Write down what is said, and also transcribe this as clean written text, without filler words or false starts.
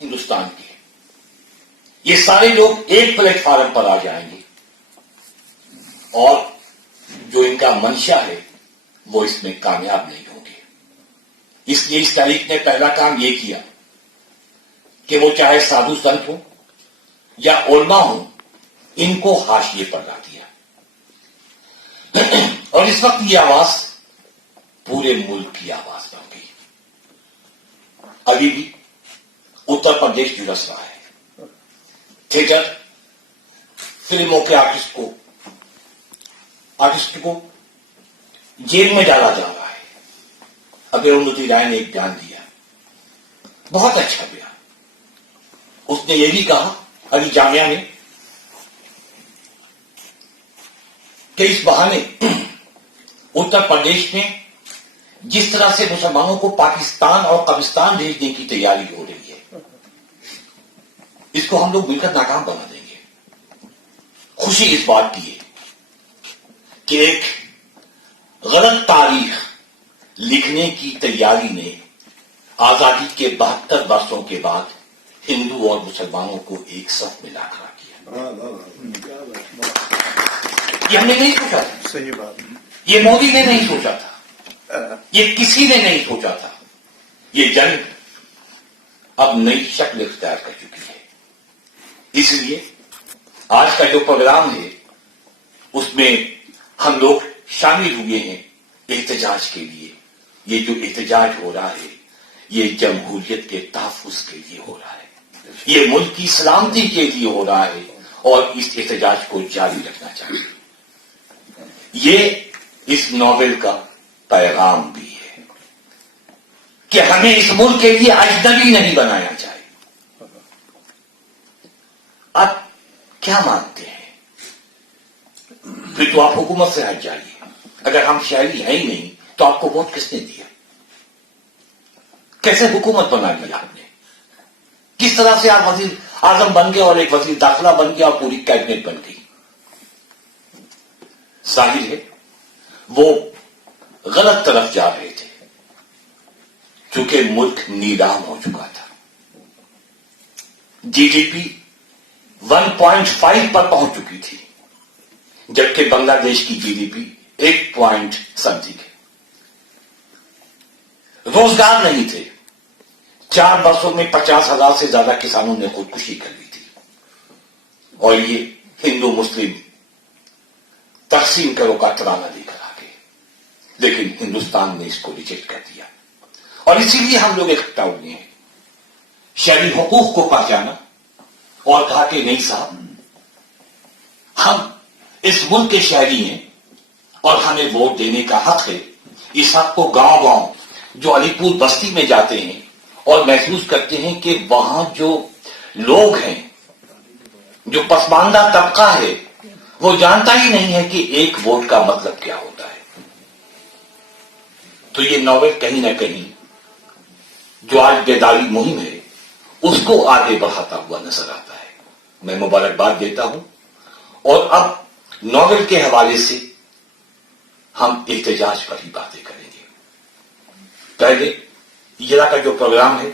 ہندوستان کے یہ سارے لوگ ایک پلیٹ فارم پر آ جائیں گے اور جو ان کا منشا ہے وہ اس میں کامیاب نہیں ہوں گے. اس لیے اس تحریک نے پہلا کام یہ کیا کہ وہ چاہے سادھو سنت ہوں یا علماء ہوں ان کو حاشیے پر لا دیا. اور اس وقت یہ آواز پورے ملک کی آواز بن گئی. ابھی بھی اتر پردیش جھلس رہا ہے. تھیٹر فلموں کے آرٹسٹ کو جیل میں ڈالا جا رہا ہے. ابھی ارندھتی رائے نے ایک بیان دیا, بہت اچھا بیان. اس نے یہ بھی کہا ابھی جامعہ میں کہ اس بہانے اتر پردیش میں جس طرح سے مسلمانوں کو پاکستان اور قبرستان بھیجنے کی تیاری ہو رہی ہے اس کو ہم لوگ مل کر ناکام بنا دیں گے. خوشی اس بات کی ہے کہ ایک غلط تاریخ لکھنے کی تیاری نے آزادی کے 72 برسوں کے بعد ہندو اور مسلمانوں کو ایک صف میں لا کھڑا کیا. یہ ہم نے نہیں سوچا تھا. صحیح بات. یہ مودی نے نہیں سوچا تھا, یہ کسی نے نہیں سوچا تھا. یہ جنگ اب نئی شکل اختیار کر چکی ہے. اس لیے آج کا جو پروگرام ہے اس میں ہم لوگ شامل ہوئے ہیں احتجاج کے لیے. یہ جو احتجاج ہو رہا ہے یہ جمہوریت کے تحفظ کے لیے ہو رہا ہے, یہ ملک کی سلامتی کے لیے ہو رہا ہے اور اس احتجاج کو جاری رکھنا چاہیے. یہ اس ناول کا پیغام بھی ہے کہ ہمیں اس ملک کے لیے اجنبی نہیں بنایا جائے. آپ کیا مانتے ہیں؟ پھر تو آپ حکومت سے ہٹ جائیے. اگر ہم شہری ہیں ہی نہیں تو آپ کو ووٹ کس نے دیا؟ کیسے حکومت بنا لی آپ نے؟ کس طرح سے آپ وزیر اعظم بن گئے اور ایک وزیر داخلہ بن گیا اور پوری کیبنٹ بن گئی؟ ظاہر ہے وہ غلط طرف جا رہے تھے چونکہ ملک نیلام ہو چکا تھا. جی ڈی پی 1.5 پر پہنچ چکی تھی جبکہ بنگلہ دیش کی G D P 8 point something ہے. روزگار نہیں تھے. 4 برسوں میں 50,000 سے زیادہ کسانوں نے خودکشی کر لی تھی. اور یہ ہندو مسلم تقسیم کرو کا ترانہ لے کر آ گئے, لیکن ہندوستان نے اس کو ریجیکٹ کر دیا. اور اسی لیے ہم لوگ اکٹھا ہوئے ہیں شہری حقوق کو پہچانا اور کہا کہ نہیں صاحب, ہم اس ملک کے شہری ہیں اور ہمیں ووٹ دینے کا حق ہے. اس حق کو گاؤں گاؤں جو علی پور بستی میں جاتے ہیں اور محسوس کرتے ہیں کہ وہاں جو لوگ ہیں, جو پسماندہ طبقہ ہے, وہ جانتا ہی نہیں ہے کہ ایک ووٹ کا مطلب کیا ہوتا ہے. تو یہ ناول کہیں نہ کہیں جو آج بیداری مہم ہے اس کو آگے بڑھاتا ہوا نظر آتا ہے. میں مبارکباد دیتا ہوں. اور اب ناول کے حوالے سے ہم احتجاج پر ہی باتیں کریں گے. پہلے یہ کا جو پروگرام ہے